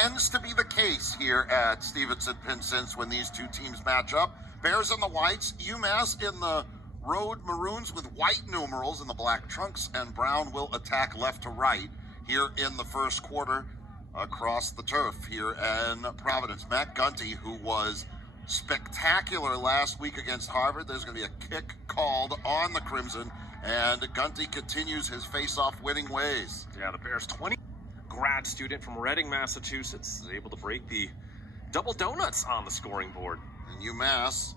tends to be the case here at Stevenson-Pinsent when these two teams match up. Bears in the whites, UMass in the road maroons with white numerals in the black trunks, and Brown will attack left to right here in the first quarter across the turf here in Providence. Matt Gunty, who was spectacular last week against Harvard. There's going to be a kick called on the Crimson, and Gunty continues his face-off winning ways. Yeah, the Bears 20 grad student from Reading, Massachusetts, is able to break the double donuts on the scoring board. And UMass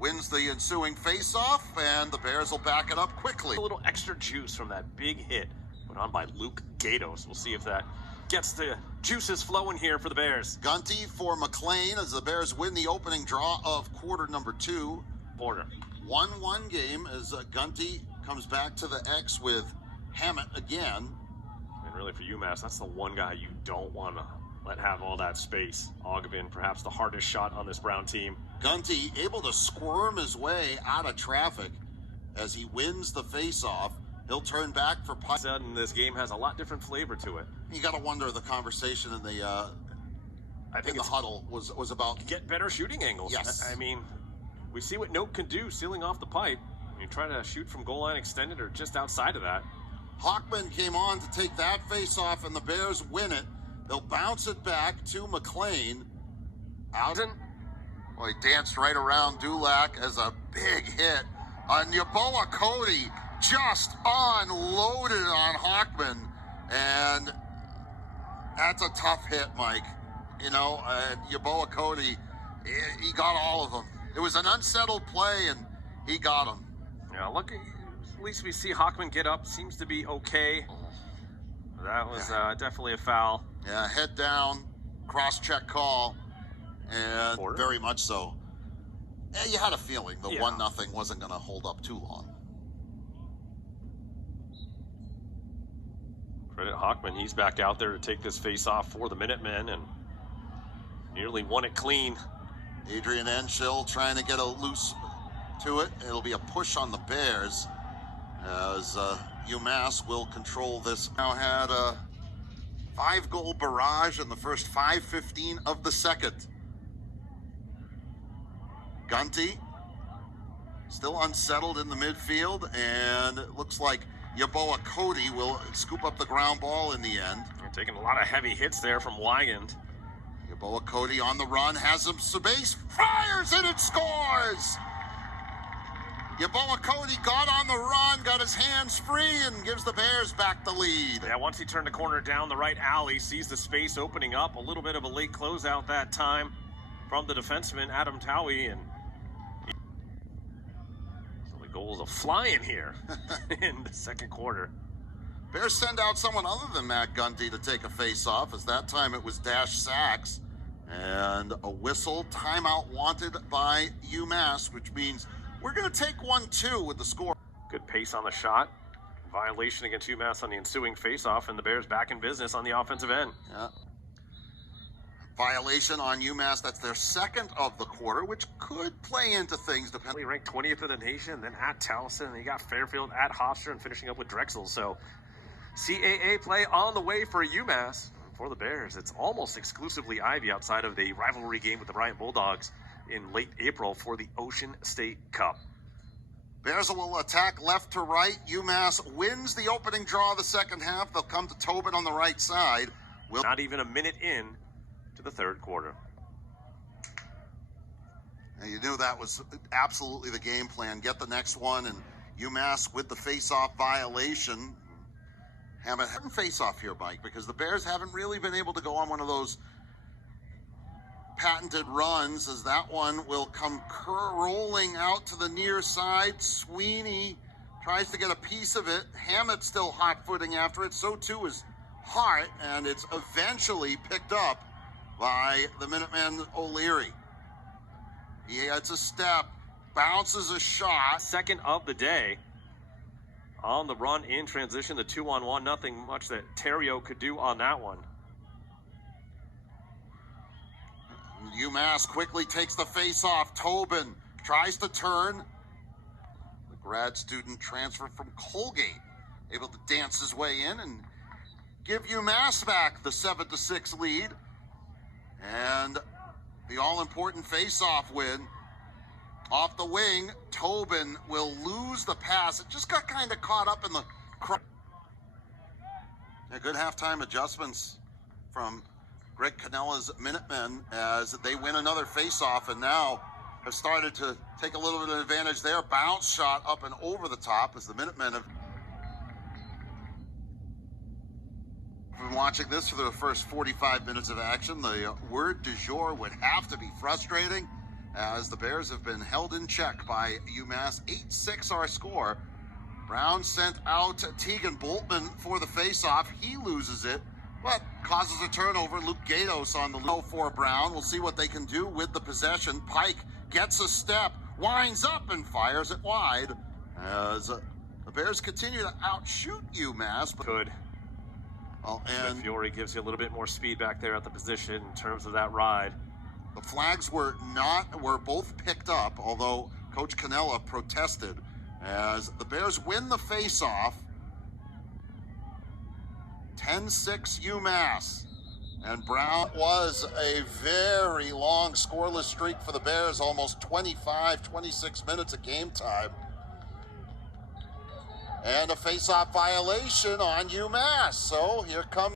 wins the ensuing face-off, and the Bears will back it up quickly. A little extra juice from that big hit put on by Luke Gatos. We'll see if that gets the juices flowing here for the Bears. Gunty for McLean as the Bears win the opening draw of quarter number 2. Border. 1-1 game as Gunty comes back to the X with Hammett again. And really for UMass, that's the one guy you don't want to let have all that space. Ogden, perhaps the hardest shot on this Brown team. Gunty able to squirm his way out of traffic as he wins the face-off. He'll turn back for punt. And this game has a lot different flavor to it. You got to wonder the conversation in the huddle was about get better shooting angles. Yes. I mean, we see what Note can do sealing off the pipe. You try to shoot from goal line extended or just outside of that. Hockman came on to take that face-off, and the Bears win it. They'll bounce it back to McLean. Alden, well, he danced right around Dulac as a big hit. Yaboa Cody just unloaded on Hockman, and that's a tough hit, Mike. You know, Yaboa Cody, he got all of them. It was an unsettled play, and he got them. Yeah, look, at least we see Hockman get up. Seems to be okay. That was definitely a foul. Yeah, head down, cross-check call, and very much so. Yeah, you had a feeling the 1-0 wasn't going to hold up too long. Credit Hockman, he's back out there to take this face-off for the Minutemen and nearly won it clean. Adrian Enshill trying to get a loose to it. It'll be a push on the Bears as UMass will control this. Now had a 5-goal barrage in the first 5:15 of the second. Gunty still unsettled in the midfield, and it looks like Yaboa Cody will scoop up the ground ball in the end. You're taking a lot of heavy hits there from Wygant. Yaboa Cody on the run, has some space, fires and it scores! Yaboa Cody got on the run, got his hands free, and gives the Bears back the lead. Yeah, once he turned the corner down the right alley, sees the space opening up. A little bit of a late closeout that time from the defenseman, Adam Towie, and so the goals are flying here in the second quarter. Bears send out someone other than Matt Gunty to take a face-off, as that time it was Dash Sachs. And a whistle, timeout wanted by UMass, which means we're going to take 1-2 with the score. Good pace on the shot. Violation against UMass on the ensuing face-off, and the Bears back in business on the offensive end. Yeah. Violation on UMass. That's their second of the quarter, which could play into things. They ranked 20th in the nation, then at Towson, and you got Fairfield at Hofstra, and finishing up with Drexel. So CAA play on the way for UMass. For the Bears, it's almost exclusively Ivy outside of the rivalry game with the Bryant Bulldogs in late April for the Ocean State Cup. Bears will attack left to right. UMass wins the opening draw of the second half. They'll come to Tobin on the right side. Not even a minute in to the third quarter. And you knew that was absolutely the game plan. Get the next one, and UMass with the face-off violation. Hammett had face-off here, Mike, because the Bears haven't really been able to go on one of those patented runs, as that one will come rolling out to the near side. Sweeney tries to get a piece of it. Hammett still hot-footing after it. So too is Hart, and it's eventually picked up by the Minuteman O'Leary. He gets a step, bounces a shot. Second of the day. On the run in transition, the 2-on-1, nothing much that Terrio could do on that one. UMass quickly takes the face-off. Tobin tries to turn. The grad student transfer from Colgate, able to dance his way in and give UMass back the 7-6 lead. And the all-important face-off win. Off the wing, Tobin will lose the pass. It just got kind of caught up in the crowd. Good halftime adjustments from Greg Canella's Minutemen as they win another face-off and now have started to take a little bit of advantage there. Bounce shot up and over the top as the Minutemen have been watching this for the first 45 minutes of action. The word du jour would have to be frustrating, as the Bears have been held in check by UMass. 8-6 our score. Brown sent out Tegan Boltman for the faceoff. He loses it, but causes a turnover. Luke Gatos on the low for Brown. We'll see what they can do with the possession. Pike gets a step, winds up and fires it wide as the Bears continue to outshoot UMass. Good. Well, and Fiore gives you a little bit more speed back there at the position in terms of that ride. the flags were both picked up, although Coach Canella protested, as the Bears win the face-off. 10-6 UMass. And Brown was a very long scoreless streak for the Bears, almost 26 minutes of game time. And a face-off violation on UMass. So here comes